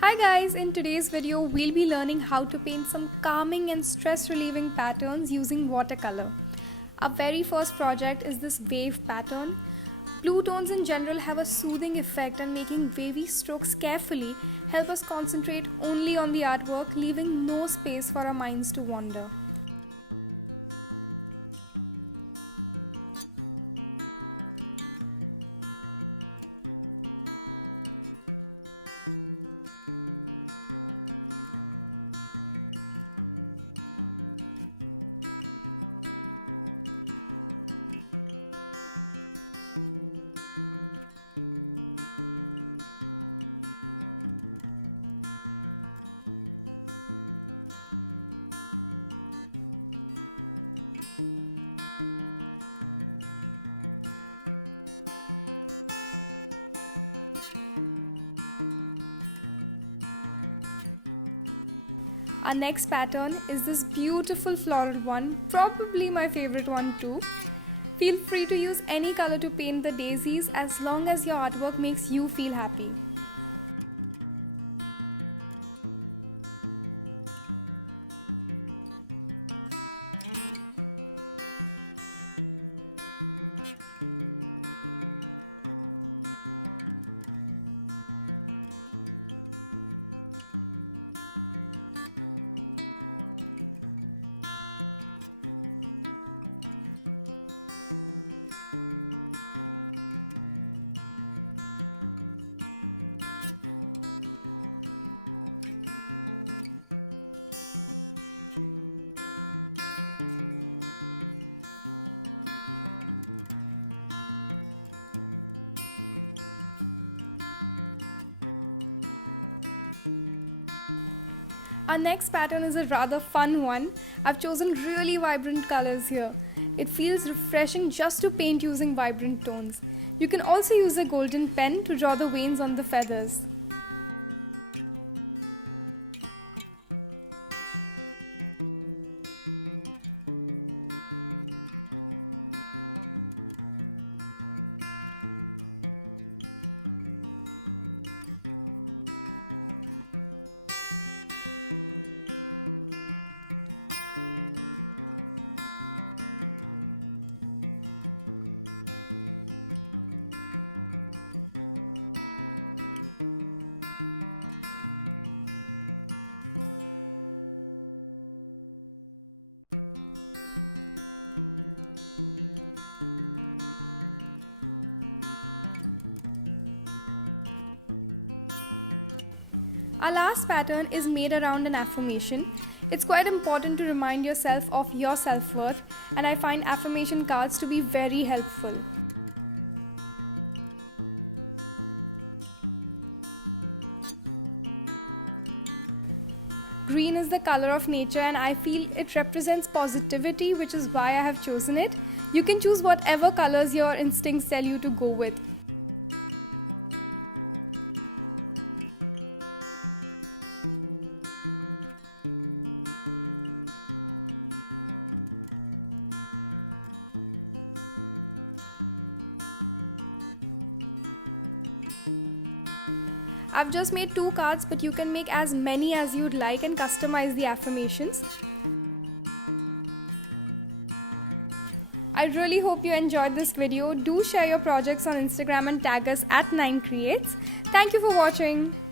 Hi guys, in today's video we'll be learning how to paint some calming and stress relieving patterns using watercolor. Our very first project is this wave pattern. Blue tones in general have a soothing effect, and making wavy strokes carefully help us concentrate only on the artwork, leaving no space for our minds to wander. Our next pattern is this beautiful floral one, probably my favorite one too. Feel free to use any color to paint the daisies as long as your artwork makes you feel happy. Our next pattern is a rather fun one. I've chosen really vibrant colors here. It feels refreshing just to paint using vibrant tones. You can also use a golden pen to draw the veins on the feathers. Our last pattern is made around an affirmation. It's quite important to remind yourself of your self-worth, and I find affirmation cards to be very helpful. Green is the color of nature, and I feel it represents positivity, which is why I have chosen it. You can choose whatever colors your instincts tell you to go with. I've just made 2 cards, but you can make as many as you'd like and customize the affirmations. I really hope you enjoyed this video. Do share your projects on Instagram and tag us at 9creates. Thank you for watching.